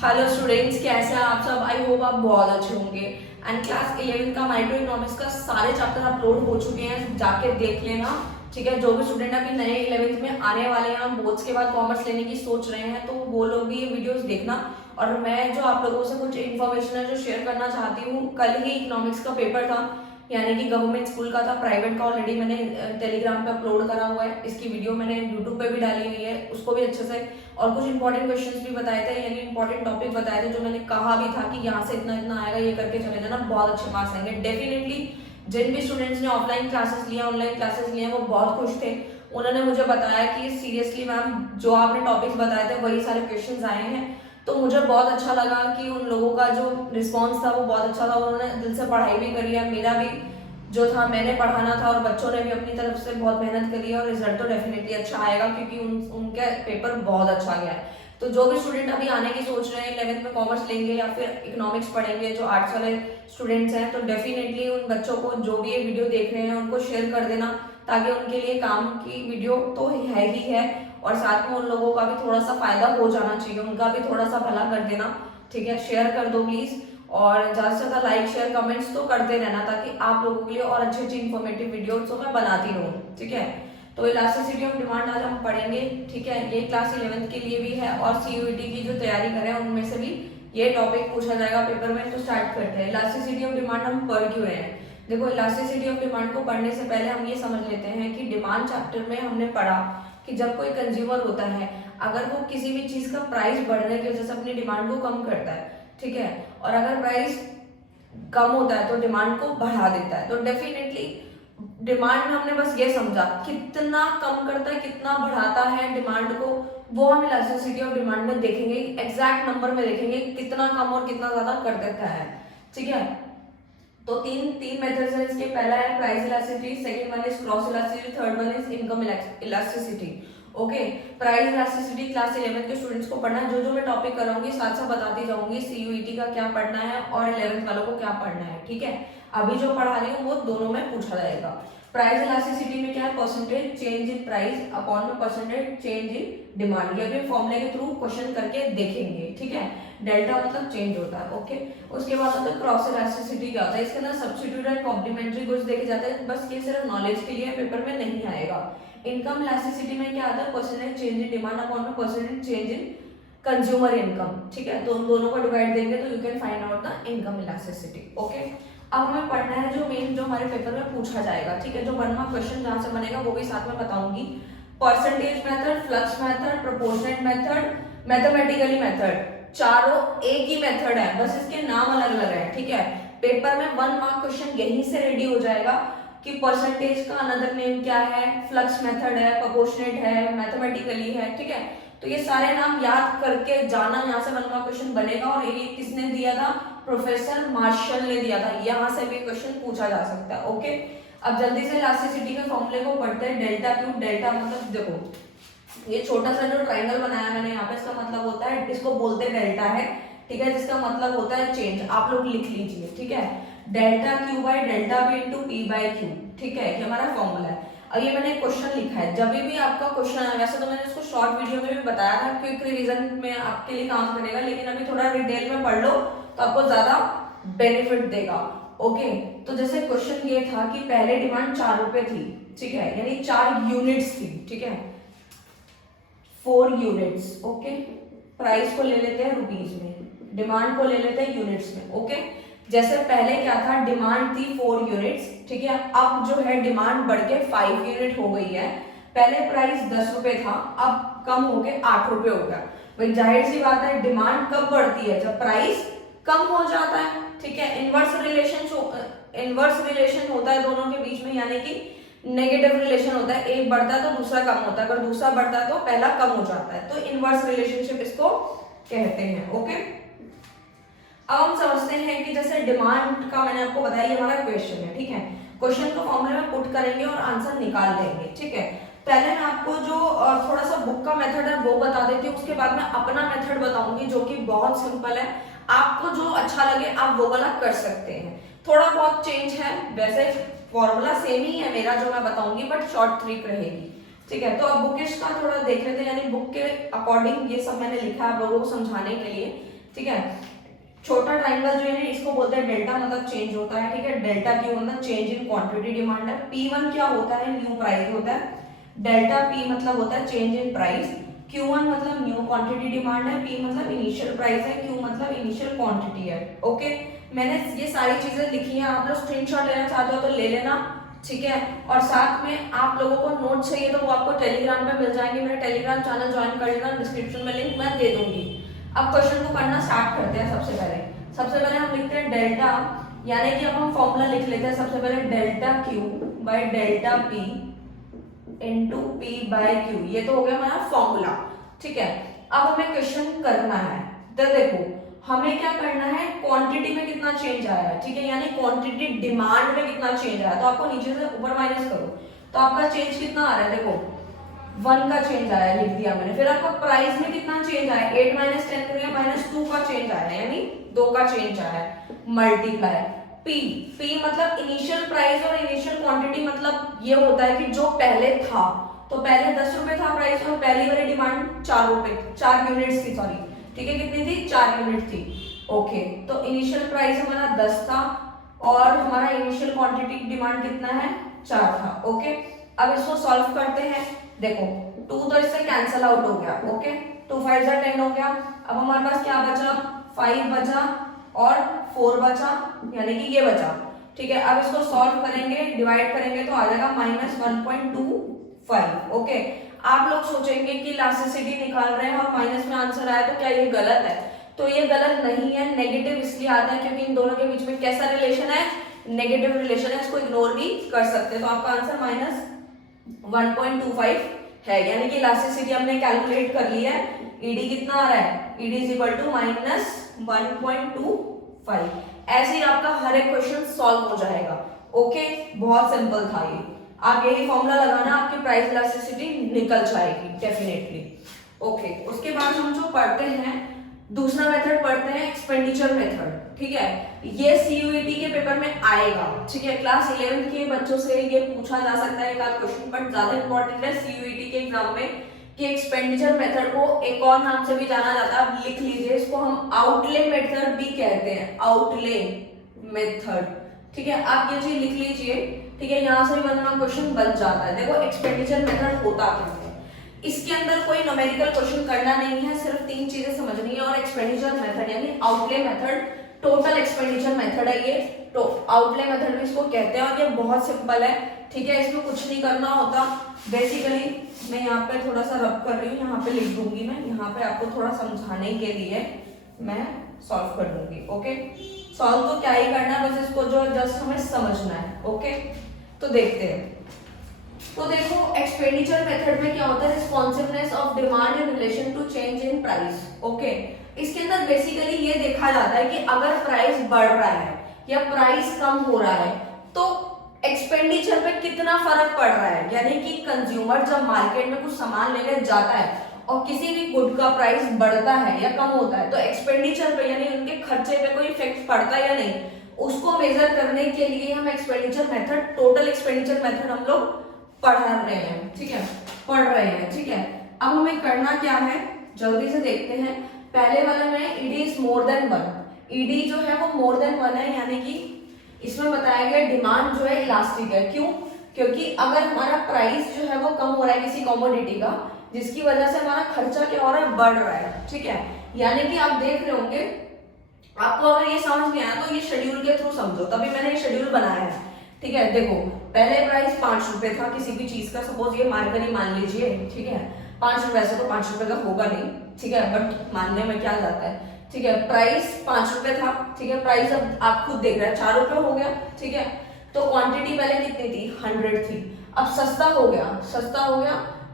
Hello students, कैसे हैं आप सब। आई होप आप बहुत अच्छे होंगे। एंड क्लास 11 का माइक्रो इकोनॉमिक्स का सारे चैप्टर अपलोड हो चुके हैं, जाके देख लेना। ठीक है, जो भी स्टूडेंट अभी नए 11th में आने वाले हैं, बोर्ड्स के बाद कॉमर्स लेने की सोच रहे हैं, तो वो लोग भी ये वीडियोस देखना। और मैं जो आप लोगों से कुछ इन्फॉर्मेशन है जो शेयर करना चाहती हूँ, कल ही इकोनॉमिक्स का पेपर था, यानी कि गवर्नमेंट स्कूल का था, प्राइवेट का ऑलरेडी मैंने टेलीग्राम पे अपलोड करा हुआ है। इसकी वीडियो मैंने यूट्यूब पे भी डाली हुई है, उसको भी अच्छे से, और कुछ इंपॉर्टेंट क्वेश्चंस भी बताए थे, यानी इंपॉर्टेंट टॉपिक बताए थे, जो मैंने कहा भी था कि यहाँ से इतना इतना आएगा, ये करके चले जाना, बहुत अच्छे मार्क्स आएंगे डेफिनेटली। जिन भी स्टूडेंट्स ने ऑफलाइन क्लासेस लिया, ऑनलाइन क्लासेस लिए, वो बहुत खुश थे। उन्होंने मुझे बताया कि सीरियसली मैम, जो आपने टॉपिक्स बताए थे वही सारे क्वेश्चंस आए हैं। तो मुझे बहुत अच्छा लगा कि उन लोगों का जो रिस्पॉन्स था वो बहुत अच्छा था, उन्होंने दिल से पढ़ाई भी करी है। मेरा भी जो था, मैंने पढ़ाना था, और बच्चों ने भी अपनी तरफ से बहुत मेहनत करी है, और रिजल्ट तो डेफिनेटली अच्छा आएगा, क्योंकि उनके पेपर बहुत अच्छा गया है। तो जो भी स्टूडेंट अभी आने की सोच रहे हैं, 11th में कॉमर्स लेंगे या फिर इकोनॉमिक्स पढ़ेंगे, जो आर्ट्स वाले स्टूडेंट्स हैं, तो डेफिनेटली उन बच्चों को जो भी ये वीडियो देख रहे हैं उनको शेयर कर देना, ताकि उनके लिए काम की वीडियो तो है ही है, और साथ में उन लोगों का भी थोड़ा सा फायदा हो जाना चाहिए, उनका भी थोड़ा सा भला कर देना। ठीक है, शेयर कर दो प्लीज, और ज़्यादा से ज़्यादा लाइक शेयर कमेंट्स तो करते रहना, ताकि आप लोगों के लिए और अच्छी अच्छी इन्फॉर्मेटिव वीडियोस तो मैं बनाती रहूँ। ठीक है, तो इलास्टिसिटी ऑफ डिमांड आज हम पढ़ेंगे। ठीक है, ये क्लास 11th के लिए भी है, और सीयूईटी की जो तैयारी करें उनमें से भी ये टॉपिक पूछा जाएगा पेपर में। तो स्टार्ट करते हैं। इलास्टिसिटी ऑफ डिमांड हम पढ़ क्यों रहे हैं। देखो, इलास्टिसिटी ऑफ डिमांड को पढ़ने से पहले हम ये समझ लेते हैं कि डिमांड चैप्टर में हमने पढ़ा कि जब कोई कंज्यूमर होता है, अगर वो किसी भी चीज का प्राइस बढ़ने की वजह से अपनी डिमांड को कम करता है, ठीक है, और अगर प्राइस कम होता है तो डिमांड को बढ़ा देता है, तो डेफिनेटली डिमांड में हमने बस ये समझा कितना कम करता है, कितना बढ़ाता है डिमांड को, वो हम इलास्टिसिटी ऑफ डिमांड में देखेंगे, एग्जैक्ट नंबर में देखेंगे कितना कम और कितना ज्यादा कर देता है। ठीक है, तो तीन तीन मेथड्स हैं इसके। पहला है price elasticity, second one is cross elasticity, third one is income elasticity. Okay, price elasticity class 11 के स्टूडेंट्स को पढ़ना है। जो जो मैं टॉपिक कराऊंगी साथ साथ बताती जाऊंगी, सीयूईटी का क्या पढ़ना है और 11th वालों को क्या पढ़ना है। ठीक है, अभी जो पढ़ा रही हूँ वो दोनों में पूछा जाएगा। प्राइस इलास्टिसिटी में क्या है, percentage change in price upon में परसेंटेज चेंज इन डिमांड। ये भी फॉर्मूले के थ्रू क्वेश्चन करके देखेंगे। ठीक है, डेल्टा मतलब चेंज होता है। ओके, उसके बाद होता है क्रॉस इलास्टिसिटी। क्या होता है, इसके अंदर सब्स्टिट्यूट एंड कॉम्प्लीमेंट्री गुड्स देखे जाते हैं, बस ये सिर्फ नॉलेज के लिए पेपर में नहीं आएगा। इनकम इलास्टिसिटी में क्या आता है, percentage change in demand upon में percentage change in consumer income. ठीक है, तो उन दोनों को डिवाइड देंगे तो you can find out the income elasticity. Okay, अब हमें पढ़ना है जो मेन, जो हमारे पेपर में पूछा जाएगा। ठीक है, जो 1 मार्क क्वेश्चन जहां से बनेगा वो भी साथ में बताऊंगी। Percentage method, flux method, proportionate method, mathematically method, चारों एक ही मेथड है, बस इसके नाम अलग अलग है। ठीक है, पेपर में 1 मार्क क्वेश्चन यहीं से रेडी हो जाएगा कि परसेंटेज का अनदर नेम क्या है, फ्लक्स मेथड है, प्रोपोर्शनेट है, मैथमेटिकली है। ठीक है, तो ये सारे नाम याद करके जाना, यहाँ से 1 मार्क क्वेश्चन बनेगा। और ये किसने दिया था, प्रोफेसर मार्शल ने दिया था। यहाँ से भी क्वेश्चन पूछा जा सकता है। ओके, अब जल्दी से इलास्टिसिटी के फॉर्मूले को पढ़ते हैं। डेल्टा क्यू, डेल्टा मतलब देखो, ये छोटा सा जो ट्राइंगल बनाया मैंने यहाँ पे, इसका मतलब होता है, इसको बोलते हैं डेल्टा है। ठीक है, जिसका मतलब होता है चेंज। आप लोग लिख लीजिए। ठीक है, delta Q by delta B into P by Q. ठीक है, ये हमारा फॉर्मूला है। अब ये मैंने क्वेश्चन लिखा है, जब भी आपका क्वेश्चन आया, वैसे तो मैंने इसको शॉर्ट वीडियो में भी बताया था, क्विक रिवीजन में आपके लिए काम करेगा, लेकिन अभी थोड़ा डिटेल में पढ़ लो तो आपको ज्यादा बेनिफिट देगा। ओके, तो जैसे क्वेश्चन ये था कि पहले डिमांड 4 रुपए थी। ठीक है, यानी 4 यूनिट्स थी। ठीक है, 4 यूनिट्स। ओके, प्राइस को ले लेते हैं रुपीज में, डिमांड को ले लेते हैं यूनिट्स में। ओके, जैसे पहले क्या था, डिमांड थी 4 यूनिट्स। ठीक है, अब जो है डिमांड बढ़ के 5 यूनिट हो गई है। पहले प्राइस 10 रुपए था, अब कम होके 8 रुपए हो गया। भाई जाहिर सी बात है, डिमांड कब बढ़ती है, जब प्राइस कम हो जाता है। ठीक है, इनवर्स रिलेशन होता है दोनों के बीच में, यानी कि नेगेटिव रिलेशन होता है, एक बढ़ता है तो दूसरा कम होता है, अगर दूसरा बढ़ता है तो पहला कम हो जाता है, तो इनवर्स रिलेशनशिप इसको कहते हैं। ओके, अब हम समझते हैं कि जैसे डिमांड का मैंने आपको बताया, ये हमारा क्वेश्चन है। ठीक है, क्वेश्चन को फॉर्मूले में पुट करेंगे और आंसर निकाल लेंगे। ठीक है, पहले मैं आपको जो थोड़ा सा बुक का मेथड है वो बता देती हूँ, उसके बाद मैं अपना मेथड बताऊंगी जो कि बहुत सिंपल है। आपको जो अच्छा लगे आप वो वाला कर सकते हैं, थोड़ा बहुत चेंज है, वैसे फॉर्मूला सेम ही है मेरा जो मैं बताऊंगी, बट शॉर्ट ट्रिक रहेगी। ठीक है, तो अब बुकिश का थोड़ा देख लेते हैं, यानी बुक के अकॉर्डिंग ये सब मैंने लिखा है आप लोगों को समझाने के लिए। ठीक है। छोटा ट्राइंगल जो है इसको बोलते हैं डेल्टा, मतलब चेंज होता है, ठीक है। डेल्टा क्यू मतलब चेंज इन क्वांटिटी डिमांड है। P1 क्या होता है, न्यू प्राइस होता है। डेल्टा P मतलब होता है चेंज इन प्राइस। Q1 मतलब न्यू क्वांटिटी डिमांड है, P मतलब इनिशियल प्राइस है, Q मतलब इनिशियल क्वांटिटी है। ओके, मैंने ये सारी चीजें लिखी हैं, आप लोग स्क्रीनशॉट लेना चाहते हो तो ले लेना, ठीक है। और साथ में आप लोगों को नोट चाहिए तो वो आपको टेलीग्राम पे मिल जाएंगे, मेरे टेलीग्राम चैनल ज्वाइन कर लेना, डिस्क्रिप्शन में लिंक मैं दे दूंगी। अब क्वेश्चन को पढ़ना स्टार्ट करते हैं। सबसे पहले हम लिखते हैं डेल्टा, यानी कि अब हम फॉर्मूला लिख लेते हैं। सबसे पहले delta Q by delta P into P by Q, ये तो हो गया हमारा फॉर्मूला, ठीक है। अब हमें क्वेश्चन करना है, तो देखो हमें क्या करना है, क्वांटिटी में कितना चेंज आया है, ठीक है, यानी क्वांटिटी डिमांड में कितना चेंज आया है। तो आपको नीचे से ऊपर माइनस करो तो आपका चेंज कितना आ रहा है, देखो 1 का चेंज आया, लिख दिया मैंने। फिर आपको प्राइस में कितना चेंज आया, 8 माइनस 10 हो गया, -2 का चेंज आया, यानी 2 का चेंज आया, मल्टीप्लाई पी मतलब इनिशियल प्राइस और इनिशियल क्वांटिटी, मतलब ये होता है कि जो पहले था, तो पहले 10 रुपए था प्राइस और पहली वाली डिमांड 4 रुपए, 4 यूनिट्स थी, सॉरी, ठीक है, कितनी थी, 4 यूनिट थी। ओके, तो इनिशियल प्राइस हमारा 10 था और हमारा इनिशियल क्वांटिटी डिमांड कितना है, 4 था। ओके, अब इसको सॉल्व करते हैं। देखो 2 तो इससे कैंसिल आउट हो गया, ओके, 2 5 जा 10 हो गया। अब हमारे पास क्या बचा, 5 बचा और 4 बचा, यानी कि ये बचा, ठीक है। अब इसको सॉल्व करेंगे, डिवाइड करेंगे तो आ जाएगा -1.25। ओके, आप लोग सोचेंगे कि इलास्टिसिटी निकाल रहे हैं और माइनस में आंसर आया, तो क्या ये गलत है? तो ये गलत नहीं है, नेगेटिव इसलिए आता है क्योंकि इन दोनों के बीच में कैसा रिलेशन है, नेगेटिव रिलेशन है, इसको इग्नोर भी कर सकते हैं। तो आपका आंसर -1.25 है, यानी कि इलास्टिसिटी हमने कैलकुलेट कर लिया है। ईडी कितना आ रहा है, ईडी इज इक्वल टू -1.25। ऐसे ही आपका हर एक क्वेश्चन सॉल्व हो जाएगा। ओके, बहुत सिंपल था ये, आप यही फॉर्मूला लगाना, आपकी प्राइस इलास्टिसिटी निकल जाएगी डेफिनेटली। ओके, उसके बाद हम जो पढ़ते हैं, दूसरा मेथड पढ़ते हैं, एक्सपेंडिचर मेथड, ठीक है। ये सीयूईटी के पेपर में आएगा, ठीक है। क्लास 11 के बच्चों से ये पूछा जा सकता है एक आध क्वेश्चन, बट ज्यादा इंपॉर्टेंट है सीयूईटी के एग्जाम में कि एक्सपेंडिचर मेथड को एक और नाम से भी जाना जाता है, आप लिख लीजिए, इसको हम आउटले मेथड भी कहते हैं, आउटले मेथड, ठीक है। आप ये चीज लिख लीजिए, ठीक है, यहाँ से भी बनना क्वेश्चन बन जाता है। देखो एक्सपेंडिचर मेथड होता क्या है, इसके अंदर कोई न्यूमेरिकल क्वेश्चन करना नहीं है, सिर्फ 3 चीजें समझनी है। और एक्सपेंडिचर मेथड यानी outlay method, total expenditure method है ये, तो आउटले मेथड भी इसको कहते हैं। और ये बहुत सिंपल है, ठीक है, इसमें कुछ नहीं करना होता। बेसिकली मैं यहाँ पे थोड़ा सा रब कर रही हूँ, यहाँ पे लिख दूंगी मैं, यहाँ पे आपको थोड़ा समझाने के लिए मैं सॉल्व कर दूंगी। ओके, सॉल्व तो क्या ही करना है, बस इसको जो जस्ट हमें समझना है। ओके, तो देखते हैं। तो देखो एक्सपेंडिचर मेथड में क्या होता है, responsiveness of demand in relation to change in price. Okay, इसके अंदर बेसिकली ये देखा जाता है कि अगर प्राइस बढ़ रहा है या प्राइस कम हो रहा है तो एक्सपेंडिचर पे कितना फर्क पड़ रहा है। यानी कि कंज्यूमर जब मार्केट में कुछ सामान लेने जाता है और किसी भी गुड का प्राइस बढ़ता है या कम होता है, तो एक्सपेंडिचर पे यानी उनके खर्चे पे कोई इफेक्ट पड़ता है या नहीं, उसको मेजर करने के लिए हम expenditure method, total expenditure method हम लोग पढ़ रहे हैं, ठीक है, पढ़ रहे हैं, ठीक है। अब हमें करना क्या है, जल्दी से देखते हैं। पहले वाले में ED is more than 1, ED जो है वो मोर देन 1 है, यानी कि इसमें बताया गया डिमांड जो है इलास्टिक है। क्यों? क्योंकि अगर हमारा प्राइस जो है वो कम हो रहा है किसी कमोडिटी का, जिसकी वजह से हमारा खर्चा क्या हो रहा है, बढ़ रहा है, ठीक है। यानी कि आप देख रहे होंगे, आपको अगर ये समझ नहीं आया तो ये शेड्यूल के थ्रू समझो, तभी मैंने ये शेड्यूल बनाया है, ठीक है। देखो पहले प्राइस 5 रुपए था किसी भी चीज का, सपोज ये मार्कर मान लीजिए, ठीक है, 5 रुपए से तो 5 रुपए का होगा नहीं, ठीक है, बट मानने में क्या जाता है, ठीक है। प्राइस 5 रुपए था, ठीक है, प्राइस अब आप खुद देख रहे हैं 4 रुपए हो गया, ठीक है। तो क्वांटिटी पहले कितनी थी, 100 थी, अब सस्ता हो गया,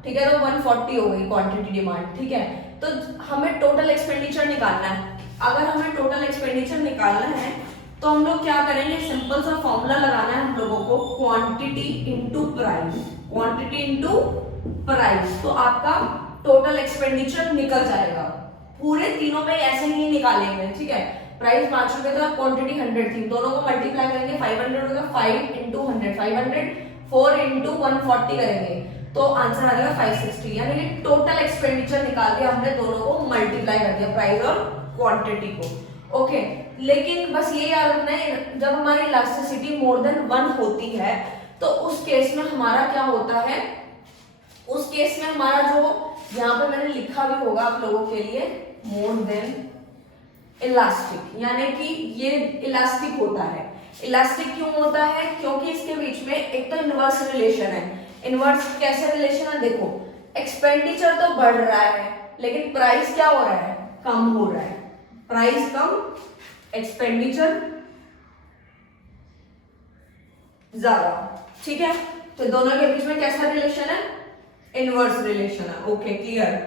ठीक है, तो 140 हो गई क्वांटिटी डिमांड, ठीक है। तो हमें टोटल एक्सपेंडिचर निकालना है। अगर हमें टोटल एक्सपेंडिचर निकालना है तो हम लोग क्या करेंगे, सिंपल सा फॉर्मूला लगाना है हम लोगों को, quantity into price, quantity into price, तो आपका टोटल एक्सपेंडिचर निकल जाएगा। पूरे तीनों में ऐसे ही निकालेंगे, ठीक है। प्राइस 5 रुपए था, क्वांटिटी 100 थी, दोनों को मल्टीप्लाई करेंगे, 500 होगा, 5 इंटू 100 500, 4 इंटू 140 करेंगे तो आंसर आ जाएगा 560। यानी कि टोटल एक्सपेंडिचर निकाल के हमने दोनों को मल्टीप्लाई कर दिया, प्राइस और क्वांटिटी को, ओके। लेकिन बस ये याद रखना है, जब हमारी इलास्टिसिटी मोर देन 1 होती है तो उस केस में हमारा क्या होता है, उस केस में हमारा जो यहाँ पे मैंने लिखा भी होगा आप लोगों के लिए, मोर देन इलास्टिक, यानी कि ये इलास्टिक होता है। इलास्टिक क्यों होता है, क्योंकि इसके बीच में एक तो इनवर्स रिलेशन है। इनवर्स कैसे रिलेशन है, देखो एक्सपेंडिचर तो बढ़ रहा है लेकिन प्राइस क्या हो रहा है, कम हो रहा है। प्राइस कम, एक्सपेंडिचर ज्यादा, ठीक है। तो दोनों के बीच में कैसा रिलेशन है, इनवर्स रिलेशन है, ओके क्लियर।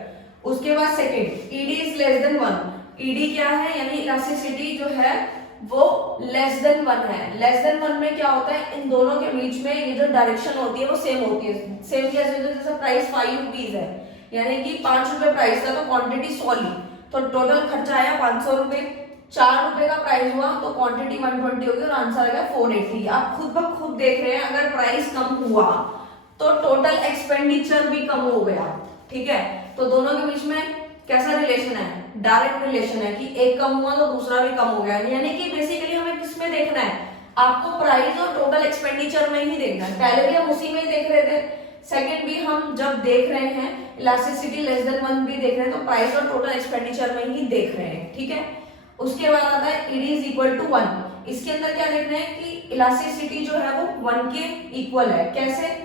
उसके बाद second, ED is less than 1। ED क्या है, यानी इलास्टिसिटी जो है वो लेस देन 1 है। लेस देन 1 में क्या होता है, इन दोनों के बीच में ये जो डायरेक्शन होती है वो सेम होती है। सेम कैसे, जैसे प्राइस 5 रुपीज है, यानी कि 5 रुपए प्राइस था तो क्वांटिटी 100 ली, तो टोटल खर्चा आया 500 रुपए। 4 रुपए का प्राइस हुआ तो क्वांटिटी 120 होगी और आंसर आ गया 480। आप खुद ब खुद देख रहे हैं, अगर प्राइस कम हुआ तो टोटल एक्सपेंडिचर भी कम हो गया, ठीक है। तो दोनों के बीच में कैसा रिलेशन है, डायरेक्ट रिलेशन है कि एक कम हुआ तो दूसरा भी कम हो गया। यानी कि बेसिकली हमें किस में देखना है, आपको प्राइस और टोटल एक्सपेंडिचर में ही देखना है। पहले भी हम उसी में ही देख रहे थे, सेकंड भी हम जब देख रहे हैं इलास्टिसिटी लेस देन 1 भी देख रहे हैं तो प्राइस और टोटल एक्सपेंडिचर में ही देख रहे हैं, ठीक है। उसके बाद आता है ईडी इज इक्वल टू 1। इसके अंदर क्या देख रहे हैं कि इलास्टिसिटी जो है वो 1 के इक्वल है। कैसे,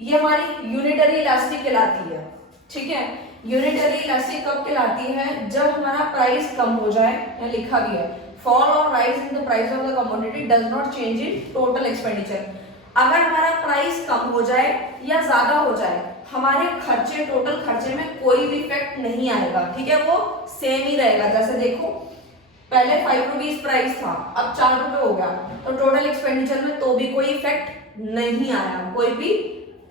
ये हमारी यूनिटरी इलास्टिक कहलाती है, ठीक है। यूनिटरी इलास्टिक कब कहलाती है, जब हमारा प्राइस कम हो जाए, या लिखा भी है फॉल और rise in the price of the commodity does not change in total expenditure. अगर हमारा प्राइस कम हो जाए या ज्यादा हो जाए, हमारे खर्चे, टोटल खर्चे में कोई भी इफेक्ट नहीं आएगा, ठीक है, वो सेम ही रहेगा। जैसे देखो पहले 5 रुपीज प्राइस था, अब 4 रुपए हो गया, तो टोटल एक्सपेंडिचर में तो भी कोई इफेक्ट नहीं आया, कोई भी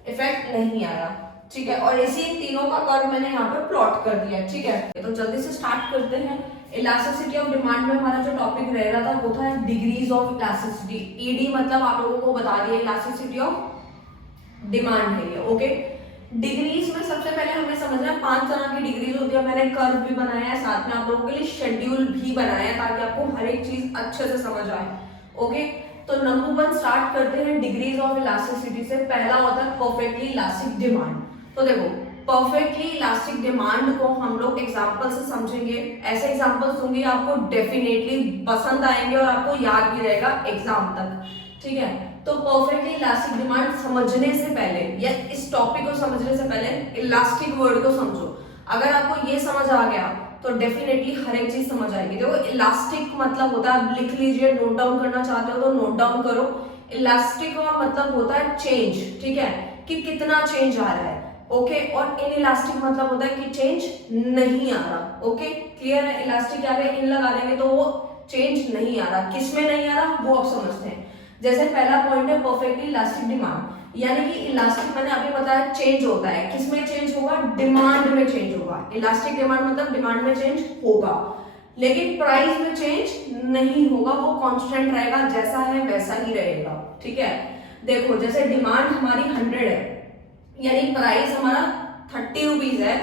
इफेक्ट नहीं आया, ठीक है। और इसी तीनों का कर्व मैंने यहाँ पर प्लॉट कर दिया, ठीक है। तो जल्दी से स्टार्ट करते हैं। इलास्टिसिटी ऑफ डिमांड में हमारा जो टॉपिक रह रहा था वो था डिग्रीज ऑफ इलास्टिसिटी। ईडी मतलब आप लोगों को बता दिया इलास्टिसिटी ऑफ डिमांड है ये, ओके। डिग्रीज में सबसे पहले हमें समझना है 5 तरह की डिग्रीज होती है। मैंने कर्व भी बनाया है, साथ में आप लोगों के लिए शेड्यूल भी बनाया है ताकि आपको हर एक चीज अच्छे से समझ आए, ओके। तो नंबर 1 स्टार्ट करते हैं डिग्रीज ऑफ इलास्टिसिटी से। पहला होता है परफेक्टली इलास्टिक डिमांड। तो देखो परफेक्टली इलास्टिक डिमांड को हम लोग एग्जांपल से समझेंगे। ऐसे एग्जांपल्स दूंगी आपको डेफिनेटली पसंद आएंगे और आपको याद भी रहेगा एग्जाम तक, ठीक है। तो परफेक्टली इलास्टिक डिमांड समझने से पहले या इस टॉपिक को समझने से पहले इलास्टिक वर्ड को समझो। अगर आपको ये समझ आ गया तो डेफिनेटली हर एक चीज समझ आएगी। देखो इलास्टिक मतलब होता है, आप लिख लीजिए, नोट डाउन करना चाहते हो तो नोट डाउन करो। इलास्टिक का मतलब होता है चेंज, ठीक है, कि कितना चेंज आ रहा है, ओके। और इन इलास्टिक मतलब होता है कि चेंज नहीं आ रहा, ओके क्लियर है। इलास्टिक आगे इन लगा देंगे तो वो चेंज नहीं आ रहा। किस में नहीं आ रहा वो आप समझते हैं। जैसे पहला पॉइंट है परफेक्टली इलास्टिक डिमांड, यानी कि इलास्टिक मैंने अभी बताया चेंज होता है। किस में चेंज होगा, डिमांड में चेंज होगा। इलास्टिक डिमांड मतलब डिमांड में चेंज होगा, लेकिन प्राइस में चेंज नहीं होगा, वो कांस्टेंट रहेगा, जैसा है वैसा ही रहेगा, ठीक है। देखो जैसे डिमांड हमारी 100 है, यानी प्राइस हमारा 30 रुपीज है,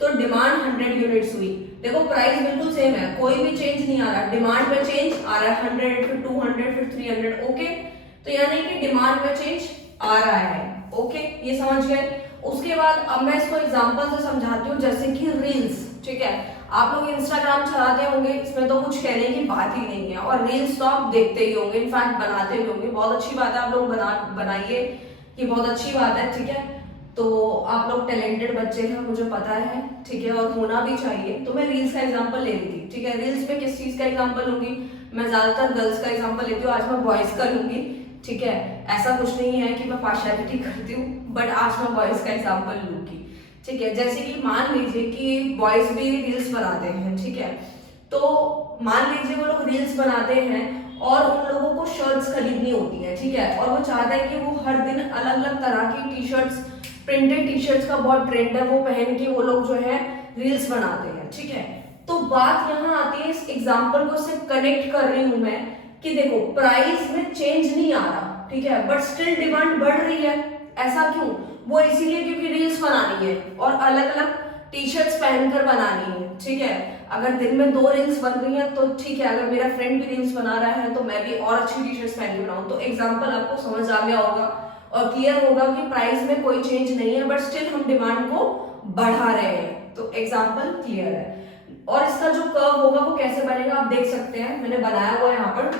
तो डिमांड 100 यूनिट्स हुई। देखो प्राइस बिल्कुल सेम है, कोई भी चेंज नहीं आ रहा। डिमांड में चेंज आ रहा है 100, फिर 200, फिर 300, ओके। तो यानी कि डिमांड में चेंज आ रहा है, ओके, ये समझ गए। उसके बाद अब मैं इसको एग्जांपल से समझाती हूँ, जैसे कि रील्स, ठीक है। आप लोग इंस्टाग्राम चलाते होंगे, इसमें तो कुछ कहने की बात ही नहीं है, और रील्स तो आप देखते ही होंगे, इनफैक्ट बनाते भी होंगे। बहुत अच्छी बात है, आप लोग बनाइए, ये बहुत अच्छी बात है, ठीक है। तो आप लोग टैलेंटेड बच्चे हैं, मुझे पता है, ठीक है, और होना भी चाहिए। तो मैं रील्स का एग्जांपल ले रही थी, ठीक है। रील्स में किस चीज का एग्जांपल लूंगी, मैं ज्यादातर गर्ल्स का एग्जांपल लेती हूँ, आज मैं बॉयज का लूंगी, ठीक है। ऐसा कुछ नहीं है कि मैं पार्शियलिटी करती हूँ, बट आज मैं बॉयज का एग्जांपल लूंगी, ठीक है। जैसे कि मान लीजिए कि बॉयज भी रील्स बनाते हैं, ठीक है। तो मान लीजिए वो लोग रील्स बनाते हैं और उन लोगों को शर्ट्स खरीदनी होती है, ठीक है, और वो चाहते हैं कि वो हर दिन अलग अलग तरह की T shirts, printed T shirts का बहुत ट्रेंड है, वो पहन के वो लोग जो है रील्स बनाते हैं, ठीक है। तो बात यहाँ आती है, इस एग्जांपल को से कनेक्ट कर रही हूं मैं कि देखो प्राइस में चेंज नहीं आ रहा, ठीक है, बट स्टिल डिमांड बढ़ रही है। ऐसा क्यों, वो इसीलिए क्योंकि रील्स बनानी है और अलग अलग टी शर्ट्स पहनकर बनानी है, ठीक है। अगर दिन में 2 रील्स बन रही हैं तो ठीक है, अगर मेरा फ्रेंड भी रील्स बना रहा है तो मैं भी और अच्छी टी शर्ट्स पहन के बनाऊँ। तो एग्जाम्पल आपको समझ आ गया होगा और क्लियर होगा कि प्राइस में कोई चेंज नहीं है, बट स्टिल हम डिमांड को बढ़ा रहे हैं। तो एग्जाम्पल क्लियर है। और इसका जो कर्व होगा वो कैसे बनेगा आप देख सकते हैं, मैंने बनाया हुआ है यहाँ पर,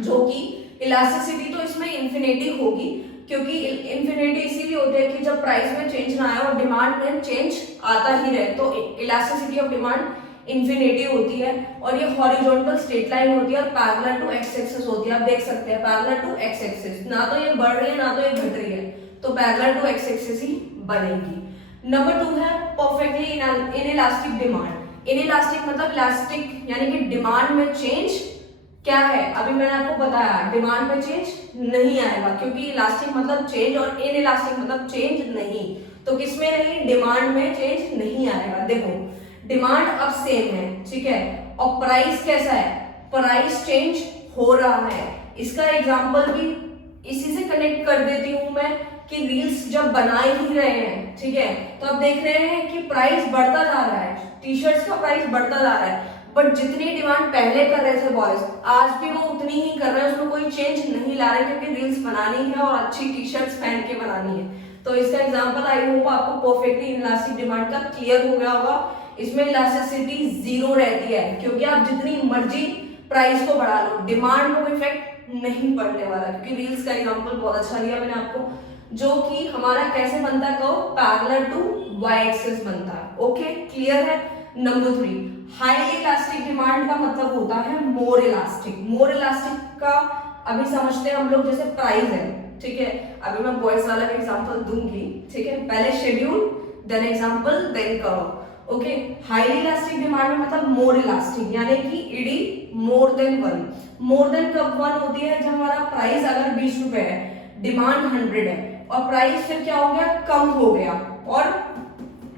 जो कि इलास्टिसिटी तो इसमें इन्फिनिटी होगी, क्योंकि इन्फिनिटी इसीलिए होती है कि जब प्राइस में चेंज ना आए और डिमांड में चेंज आता ही रहे, तो इलास्टिसिटी ऑफ डिमांड इन्फिनिटी होती है। और ये हॉरिजॉन्टल स्ट्रेट लाइन होती है और पैरेलल टू एक्स एक्सिस होती है। आप देख सकते हैं पैरेलल टू एक्स एक्सिस, ना तो ये बढ़ रही है ना तो ये घट रही है, तो पैरेलल टू एक्स एक्सिस ही बनेगी। नंबर 2 है परफेक्टली इनइलास्टिक डिमांड। इनइलास्टिक मतलब इलास्टिक यानी कि डिमांड में चेंज क्या है, अभी मैंने आपको बताया डिमांड में चेंज नहीं आएगा, क्योंकि इलास्टिक मतलब चेंज और इनइलास्टिक मतलब चेंज नहीं। तो किसमें नहीं, डिमांड में चेंज नहीं आएगा। देखो डिमांड अब सेम है, ठीक है, और प्राइस कैसा है, प्राइस चेंज हो रहा है। इसका एग्जांपल भी इसी से कनेक्ट कर देती हूं मैं कि रील्स जब बना ही रहे हैं, ठीक है, तो अब देख रहे हैं कि प्राइस बढ़ता जा रहा है, टी शर्ट्स का प्राइस बढ़ता जा रहा है, बट जितनी डिमांड पहले कर रहे थे बॉयज आज भी वो उतनी ही कर रहे हैं, उसमें कोई चेंज नहीं ला रहे, क्योंकि रील्स बनानी है और अच्छी टी शर्ट्स पहन के बनानी है। तो इसका एग्जांपल आई होप आपको परफेक्टली इलास्टिक डिमांड का क्लियर हो गया होगा। इसमें इलास्टिसिटी 0 रहती है, क्योंकि आप जितनी मर्जी प्राइस को बढ़ा लो डिमांड को इफेक्ट नहीं पड़ने वाला, क्योंकि रील्स का एग्जांपल बहुत अच्छा दिया मैंने आपको, जो कि हमारा कैसे बनता है curve, parallel to Y axis बनता है। ओके क्लियर है। नंबर 3 हाईली इलास्टिक डिमांड का मतलब होता है मोर इलास्टिक। मोर इलास्टिक का अभी समझते हैं हम लोग, जैसे प्राइस है, ठीक है, अभी मैं बॉयज वाला का एग्जांपल दूंगी, ठीक है, पहले schedule then example then curve. Okay highly elastic demand में मतलब मोर इलास्टिक, यानी कि ED more than 1। More than कब 1 होती है, जब हमारा प्राइस अगर 20 रुपए है, डिमांड 100 है, और प्राइस फिर क्या हो गया, कम हो गया, और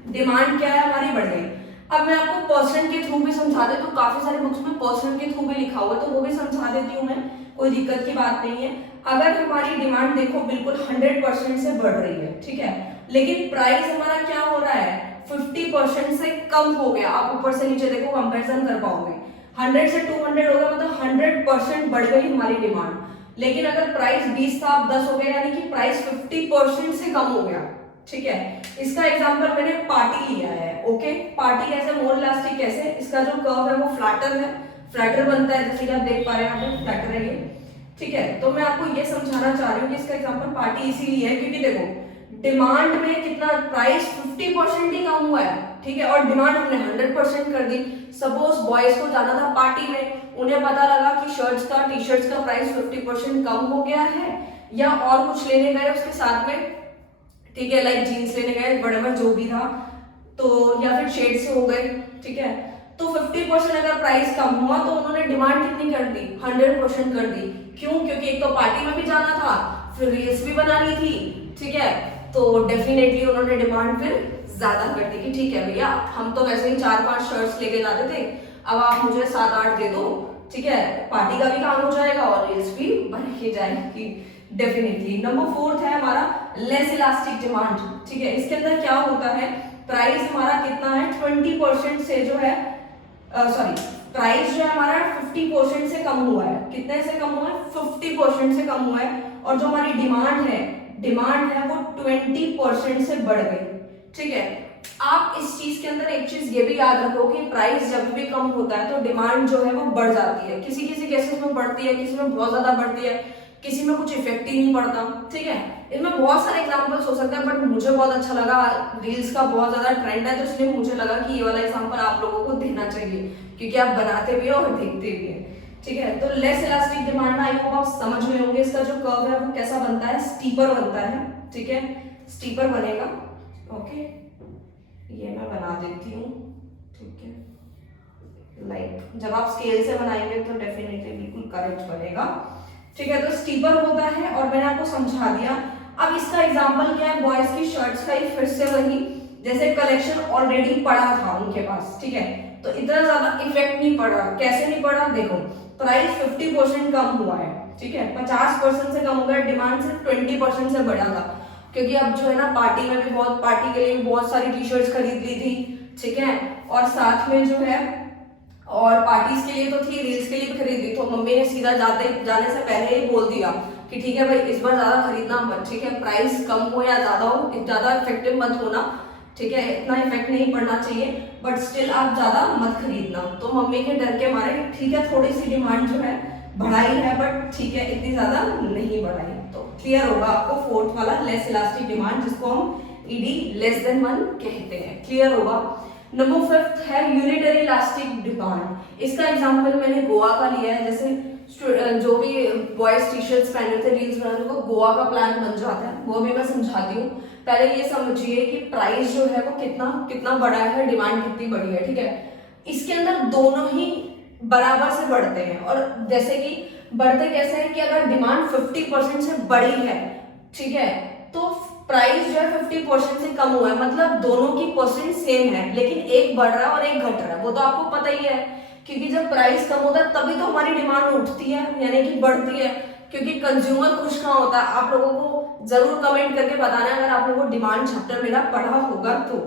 डिमांड क्या है हमारी बढ़ गई। अब मैं आपको परसेंट के थ्रू भी समझा दे, तो काफी सारे बुक्स में परसेंट के थ्रू भी लिखा हुआ है, तो वो भी समझा देती हूँ मैं, कोई दिक्कत की बात नहीं है। अगर हमारी डिमांड देखो बिल्कुल 100% से बढ़ रही है, ठीक है, लेकिन प्राइस हमारा क्या हो रहा है, 50% से कम हो गया, आप ऊपर से नीचे देखो कंपैरिजन कर पाओगे, 100 से 200 हो गया, मतलब 100% बढ़ गई हमारी डिमांड। लेकिन अगर प्राइस 20 था अब 10 हो गया, यानी कि प्राइस 50% से कम हो गया, ठीक है। इसका एग्जांपल मैंने पार्टी लिया है। ओके पार्टी कैसे, मोर इलास्टिक कैसे, इसका जो कर्व है वो फ्लैटर है, फ्लैटर बनता है, जैसे कि आप देख पा रहे हैं यहाँ पे फ्लैटर है ये, ठीक है। तो मैं आपको ये समझाना चाह रही हूँ कि इसका एग्जांपल पार्टी इसीलिए है क्योंकि देखो डिमांड में कितना, प्राइस 50% ही कम हुआ है, ठीक है, और डिमांड हमने 100% कर दी। सपोज बॉयज को जाना था पार्टी में, उन्हें पता लगा कि शर्ट्स का टी शर्ट्स का प्राइस 50% कम हो गया है, या और कुछ लेने गए उसके साथ में, ठीक है, लाइक जीन्स लेने गए, वटेवर जो भी था, तो या फिर शेड से हो गए, ठीक है, तो 50% अगर प्राइस कम हुआ तो उन्होंने डिमांड कितनी कर दी, 100% कर दी। क्यों, क्योंकि एक तो पार्टी में भी जाना था, फिर रील्स भी बनानी थी, ठीक है, तो डेफिनेटली उन्होंने डिमांड फिर ज्यादा कर दी कि ठीक है भैया हम तो वैसे ही 4-5 शर्ट्स लेके जाते थे, अब आप मुझे 7-8 दे दो, ठीक है, पार्टी का भी काम हो जाएगा और रील्स भी बन के जाएगी डेफिनेटली। नंबर 4 है हमारा लेस इलास्टिक डिमांड, ठीक है, इसके अंदर क्या होता है, प्राइस हमारा कितना है 20% से जो है प्राइस जो है हमारा 50% से कम हुआ है, कितने से कम हुआ है, 50% से कम हुआ है, और जो हमारी डिमांड है वो 20% से बढ़ गई, ठीक है। आप इस चीज के अंदर एक चीज ये भी याद रखो कि प्राइस जब भी कम होता है तो डिमांड जो है वो बढ़ जाती है, किसी किसी केसेस में बढ़ती है, किसी में बहुत ज्यादा बढ़ती है, किसी में कुछ इफेक्ट ही नहीं पड़ता, ठीक है। इसमें बहुत सारे एग्जांपल्स हो सकते हैं, बट मुझे बहुत अच्छा लगा, रील्स का बहुत ज्यादा ट्रेंड है, तो इसलिए मुझे लगा कि ये वाला एग्जांपल आप लोगों को देना चाहिए, क्योंकि आप बनाते भी हो और देखते भी हैं, ठीक है। तो लेस इलास्टिक डिमांड में आई होप आप समझ में होंगे, इसका जो कर्व है वो कैसा बनता है, स्टीपर बनता है, ठीक है, स्टीपर बनेगा। ओके ये मैं बना देती हूँ, ठीक है, लाइक जब आप स्केल से बनाएंगे तो डेफिनेटली बिल्कुल करेक्ट बनेगा, ठीक है। तो स्टीपर होता है और मैंने आपको समझा दिया। अब इसका एग्जांपल क्या है, बॉयज की शर्ट्स का ही फिर से वही, जैसे कलेक्शन ऑलरेडी पड़ा था उनके पास, ठीक है, तो इतना ज्यादा इफेक्ट नहीं पड़ा। कैसे नहीं पड़ा, देखो प्राइस 50% कम हुआ है, ठीक है, 50% से कम हो गया, डिमांड सिर्फ 20% से बढ़ा था, क्योंकि अब जो है ना पार्टी में भी बहुत, पार्टी के लिए भी बहुत सारी टी शर्ट्स खरीद ली थी, ठीक है, और साथ में जो है और पार्टीज के लिए तो थी, रील्स के लिए भी खरीदी। तो मम्मी ने सीधा जाने से पहले ही बोल दिया कि ठीक है भाई इस बार ज्यादा खरीदना मत, ठीक है, प्राइस कम हो या ज्यादा हो, ज्यादा इफेक्टिव मत होना, ठीक है, इतना इफेक्ट नहीं पड़ना चाहिए, बट स्टिल आप ज्यादा मत खरीदना। तो मम्मी के डर के मारे ठीक है थोड़ी सी डिमांड जो है बढ़ाई है, बट ठीक है इतनी ज्यादा नहीं बढ़ाई। तो क्लियर होगा आपको फोर्थ वाला लेस इलास्टिक डिमांड, जिसको हम ईडी लेस देन 1 कहते हैं। क्लियर होगा। नंबर 5 है यूनिटरी इलास्टिक डिमांड। इसका एग्जांपल मैंने गोवा का लिया है। जैसे जो भी बॉयज टी शर्ट्स पहने थे रील्स बनाने को, गोवा का प्लान बन जाता है, वो भी मैं समझाती हूँ। पहले ये समझिए कि प्राइस जो है वो कितना कितना बड़ा है, डिमांड कितनी बड़ी है, ठीक है। इसके अंदर दोनों ही बराबर से बढ़ते हैं। और जैसे कि बढ़ते कैसे हैं कि अगर डिमांड 50% से बड़ी है, ठीक है, तो प्राइस जो है 50% से कम हुआ है, मतलब दोनों की परसेंट सेम है, लेकिन एक बढ़ रहा है और एक घट रहा है। वो तो आपको पता ही है, क्योंकि जब प्राइस कम होता है तभी तो हमारी डिमांड उठती है, यानी कि बढ़ती है, क्योंकि कंज्यूमर खुश कहाँ होता है। आप लोगों को जरूर कमेंट करके बताना अगर आप लोगों को डिमांड चैप्टर मेरा पढ़ा होगा तो,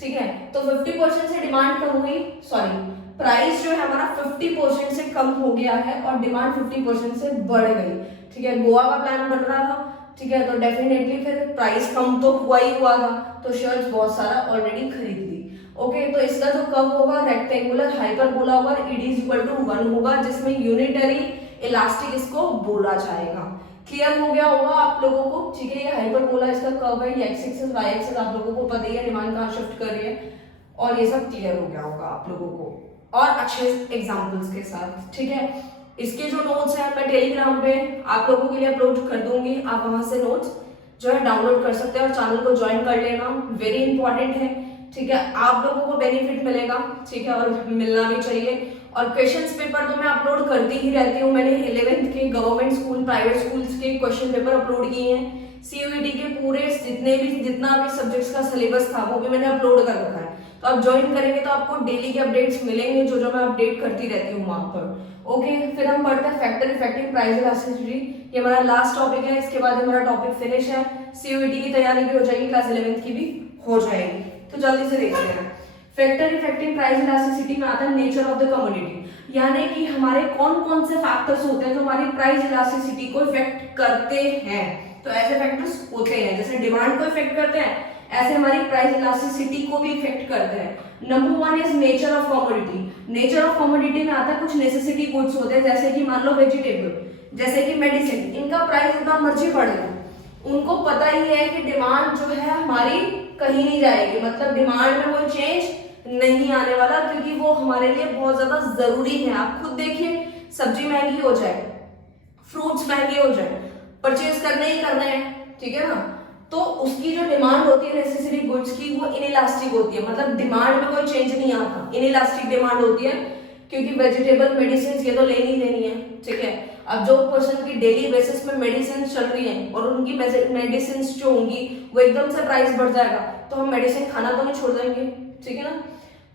ठीक है। तो 50% से डिमांड कम हुई, सॉरी प्राइस जो है हमारा 50% से कम हो गया है और डिमांड 50% से बढ़ गई, ठीक है। गोवा का प्लान बन रहा था, ठीक है, तो डेफिनेटली फिर प्राइस कम तो हुआ ही हुआ था, तो शर्ट्स बहुत सारा ऑलरेडी खरीद ली। ओके, तो इसका जो कर्व होगा रेक्टेंगुलर हाइपरबोला होगा, ईडी इज इक्वल टू 1 होगा, जिसमें यूनिटरी इलास्टिक इसको बोला जाएगा। क्लियर हो गया होगा आप लोगों को, ठीक है। ये हाइपरबोला इसका कर्व है, ये एक्स एक्सिस वाई एक्सिस आप लोगों को पता ही है, डिमांड कहाँ शिफ्ट कर रही है, और ये सब क्लियर हो गया होगा आप लोगों को और अच्छे एग्जांपल्स के साथ, ठीक है। इसके जो नोट्स हैं मैं टेलीग्राम पे आप लोगों के लिए अपलोड कर दूंगी, आप वहां से नोट्स जो है डाउनलोड कर सकते हैं और चैनल को ज्वाइन कर लेना, वेरी इंपॉर्टेंट है, ठीक है। आप लोगों को बेनिफिट मिलेगा, ठीक है, और मिलना भी चाहिए। और क्वेश्चंस पेपर तो मैं अपलोड करती ही रहती हूँ। मैंने 11th के गवर्नमेंट स्कूल प्राइवेट स्कूल्स के क्वेश्चन पेपर अपलोड किए हैं, सीयूईटी के पूरे जितना भी सब्जेक्ट्स का सिलेबस था वो भी मैंने अपलोड कर रखा है। तो आप ज्वाइन करेंगे तो आपको डेली के अपडेट्स मिलेंगे, जो मैं अपडेट करती रहती हूँ वहां पर। ओके, फिर हम पढ़ते हैं फैक्टर इफेक्टिव प्राइस इलास्टिसिटी। ये हमारा लास्ट टॉपिक है, इसके बाद हमारा टॉपिक फिनिश है। सीयूईटी की तैयारी भी हो जाएगी, क्लास 11th की भी हो जाएगी। तो जल्दी से देखते हैं। फैक्टर इफेक्टिव प्राइस इलास्टिसिटी में आता है नेचर ऑफ द कमोडिटी, यानी कि हमारे कौन कौन से फैक्टर्स होते हैं जो हमारी प्राइस इलास्टिसिटी को इफेक्ट करते हैं। तो ऐसे फैक्टर्स होते हैं, जैसे डिमांड को इफेक्ट करते हैं, ऐसे हमारी प्राइस इलास्टिसिटी को भी इफेक्ट करते हैं। Number 1 is nature of commodity. Nature of commodity में आता है कुछ नेसेसिटी गुड्स होते हैं, जैसे कि मान लो वेजिटेबल, जैसे कि मेडिसिन, इनका प्राइस जितना मर्जी बढ़ेगा, उनको पता ही है कि डिमांड जो है हमारी कहीं नहीं जाएगी, मतलब डिमांड में कोई चेंज नहीं आने वाला, क्योंकि वो हमारे लिए बहुत ज्यादा जरूरी है। आप खुद देखिए, सब्जी महंगी हो जाए, फ्रूट्स महंगे हो जाए, परचेज करने ही करना है, ठीक है ना, तो उसकी जो डिमांड होती है नेसेसरी गुड्स की, वो इनइलास्टिक होती है, मतलब डिमांड में कोई चेंज नहीं आता, इनइलास्टिक डिमांड होती है, क्योंकि वेजिटेबल मेडिसिन ये तो लेनी ही लेनी है, ठीक है। अब जो पर्सन की डेली बेसिस में मेडिसिन चल रही है और उनकी मेडिसिन जो होंगी वो एकदम से प्राइस बढ़ जाएगा, तो हम मेडिसिन खाना तो नहीं छोड़ देंगे, ठीक है ना।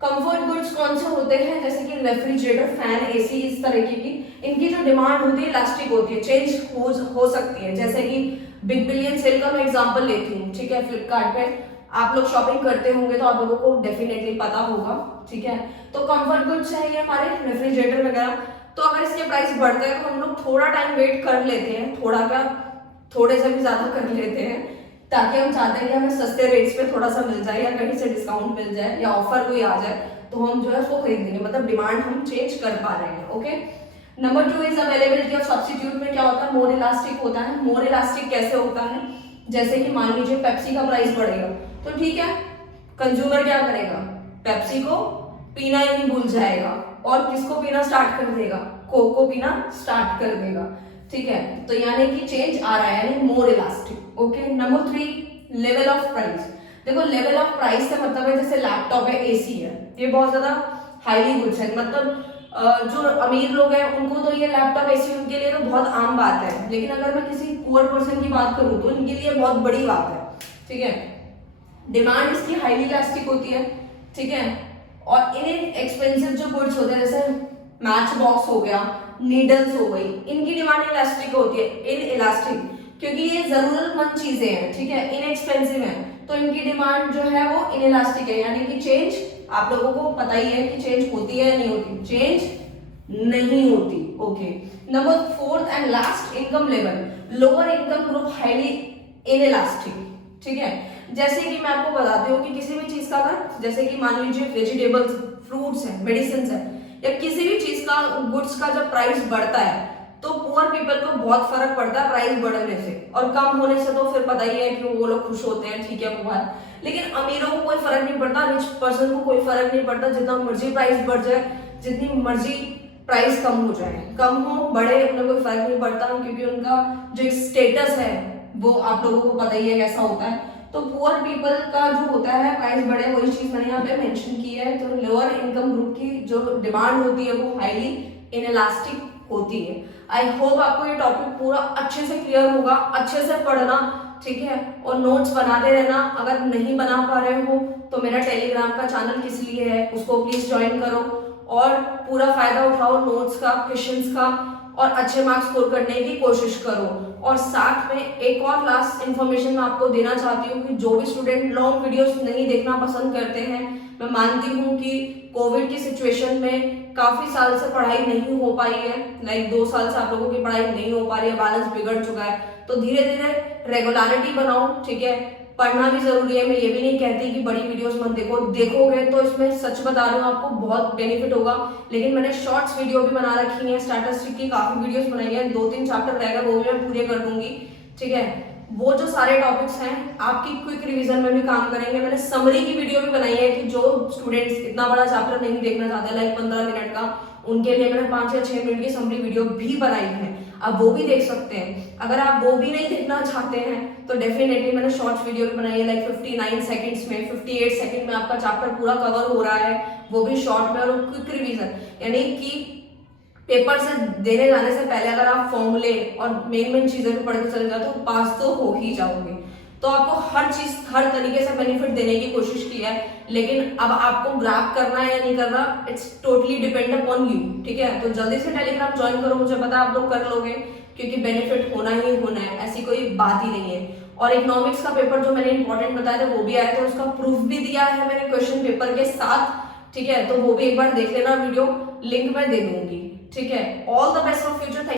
कंफर्ट गुड्स कौन से होते हैं, जैसे कि रेफ्रिजरेटर, फैन, एसी, इस तरीके की, इनकी जो डिमांड होती है इलास्टिक होती है, चेंज हो सकती है। जैसे कि बिग बिलियन सेल का मैं एग्जांपल लेती हूँ, ठीक है, फ्लिपकार्ट पे आप लोग शॉपिंग करते होंगे तो आप लोगों को डेफिनेटली पता होगा, ठीक है। तो कंफर्ट गुड्स है ये हमारे रेफ्रिजरेटर वगैरह, तो अगर इसके प्राइस बढ़ते हैं तो हम लोग थोड़ा टाइम वेट कर लेते हैं, थोड़ा क्या थोड़े से भी ज्यादा कर लेते हैं, ताकि हम चाहते हैं कि हमें सस्ते रेट्स पे थोड़ा सा मिल जाए या कहीं से डिस्काउंट मिल जाए या ऑफर कोई आ जाए, तो हम जो है उसको खरीद लेंगे, मतलब डिमांड हम चेंज कर पा रहे हैं। Okay, number 2 is availability of substitute में क्या होता है, मोर इलास्टिक होता है। मोर इलास्टिक कैसे होता है, जैसे कि मान लीजिए पेप्सी का प्राइस बढ़ेगा, तो ठीक है, कंज्यूमर क्या करेगा, पेप्सी को पीना ही नहीं भूल जाएगा और किसको पीना स्टार्ट कर देगा, कोक को पीना स्टार्ट कर देगा, ठीक है। तो यानी कि चेंज आ रहा है, यानी मोर elastic. Okay, number 3 level of price. देखो लेवल ऑफ प्राइस से मतलब है जैसे लैपटॉप है, एसी है, ये बहुत ज्यादा हाईली गुड्स है, मतलब जो अमीर लोग हैं उनको तो ये लैपटॉप एसी उनके लिए तो बहुत आम बात है, लेकिन अगर मैं किसी पुअर पर्सन की बात करूं तो इनके लिए बहुत बड़ी बात है, ठीक है। डिमांड इसकी हाईली इलास्टिक होती है, ठीक है, और इन एक्सपेंसिव जो गुड्स होते हैं जैसे मैच बॉक्स हो गया, नीडल्स हो गई, इनकी डिमांड इलास्टिक होती है, इन इलास्टिक, क्योंकि ये जरूरतमंद चीजें हैं, ठीक है, इनएक्सपेंसिव है, तो इनकी डिमांड जो है वो इनइलास्टिक है, यानी कि चेंज आप लोगों को पता ही है कि चेंज होती है या नहीं होती, चेंज नहीं होती। Okay, number 4th and last, income level. Lower income group highly inelastic, ठीक है। जैसे कि मैं आपको बताती हूँ कि किसी भी चीज का अगर, जैसे कि मान लीजिए वेजिटेबल्स, फ्रूट्स है, मेडिसिन है, या किसी भी चीज का, गुड्स का जब प्राइस बढ़ता है तो पुअर पीपल को बहुत फर्क पड़ता है प्राइस बढ़ने से, और कम होने से तो फिर पता ही है कि वो लोग खुश होते हैं, ठीक है, वो बात। लेकिन अमीरों को कोई फर्क नहीं पड़ता, रिच पर्सन को कोई फर्क नहीं पड़ता, जितना मर्जी प्राइस बढ़ जाए, जितनी मर्जी प्राइस कम हो जाए, कम हो बढ़े, उन्हें कोई फर्क नहीं पड़ता, क्योंकि उनका जो एक स्टेटस है वो आप लोगों को पता ही है कैसा होता है। तो पुअर पीपल का जो होता है प्राइस बढ़े, वही चीज मैंने यहाँ पे मेंशन की है। तो लोअर इनकम ग्रुप की जो डिमांड होती है वो हाईली इनइलास्टिक होती है। आई होप आपको ये टॉपिक पूरा अच्छे से क्लियर होगा, अच्छे से पढ़ना, ठीक है, और नोट्स बनाते रहना। अगर नहीं बना पा रहे हो तो मेरा टेलीग्राम का चैनल किस लिए है, उसको प्लीज ज्वाइन करो और पूरा फायदा उठाओ नोट्स का, क्वेश्चंस का, और अच्छे मार्क्स स्कोर करने की कोशिश करो। और साथ में एक और लास्ट इन्फॉर्मेशन मैं आपको देना चाहती हूँ कि जो भी स्टूडेंट लॉन्ग वीडियोस नहीं देखना पसंद करते हैं, मैं मानती हूँ कि कोविड की सिचुएशन में काफी साल से पढ़ाई नहीं हो पाई है, लाइक 2 साल से आप लोगों की पढ़ाई नहीं हो पा रही है, बैलेंस बिगड़ चुका है। तो धीरे धीरे रेगुलरिटी बनाओ, ठीक है, पढ़ना भी जरूरी है। मैं ये भी नहीं कहती कि बड़ी वीडियोस मत देखो, देखोगे तो इसमें सच बता रही हूँ आपको बहुत बेनिफिट होगा। लेकिन मैंने शॉर्ट्स वीडियो भी बना रखी है, स्टैटिस्टिक की काफी वीडियोस बनाई है, 2-3 चैप्टर रहेगा, वो भी मैं पूरे कर दूंगी, ठीक है। वो जो सारे टॉपिक्स हैं आपकी क्विक रिवीजन में भी काम करेंगे। मैंने समरी की वीडियो भी बनाई है कि जो स्टूडेंट्स इतना बड़ा चैप्टर नहीं देखना चाहते, लाइक 15 मिनट का, उनके लिए मैंने 5 या 6 मिनट की समरी वीडियो भी बनाई है, आप वो भी देख सकते हैं। अगर आप वो भी नहीं देखना चाहते हैं तो डेफिनेटली मैंने शॉर्ट्स वीडियो भी बनाई है, लाइक 59 सेकंड्स में, 58 सेकंड में आपका चैप्टर पूरा कवर हो रहा है, वो भी शॉर्ट में, और क्विक रिवीजन, यानी कि पेपर से देने जाने से पहले अगर आप फॉर्मूले और मेन चीजें भी पढ़ के चले जाओ तो पास तो हो ही जाओगे। तो आपको हर चीज हर तरीके से बेनिफिट देने की कोशिश की है, लेकिन अब आपको ग्रैब करना है या नहीं करना, it's totally depend upon you, ठीक है। तो जल्दी से टेलीग्राम ज्वाइन करो, मुझे पता है आप लोग कर लोगे, क्योंकि बेनिफिट होना ही होना है, ऐसी कोई बात ही नहीं है। और इकोनॉमिक्स का पेपर जो मैंने इंपॉर्टेंट बताया था वो भी आया था, उसका प्रूफ भी दिया है मैंने क्वेश्चन पेपर के साथ, ठीक है। तो वो भी एक बार देख लेना वीडियो, लिंक मैं दे दूंगी, ठीक है। All the best for future.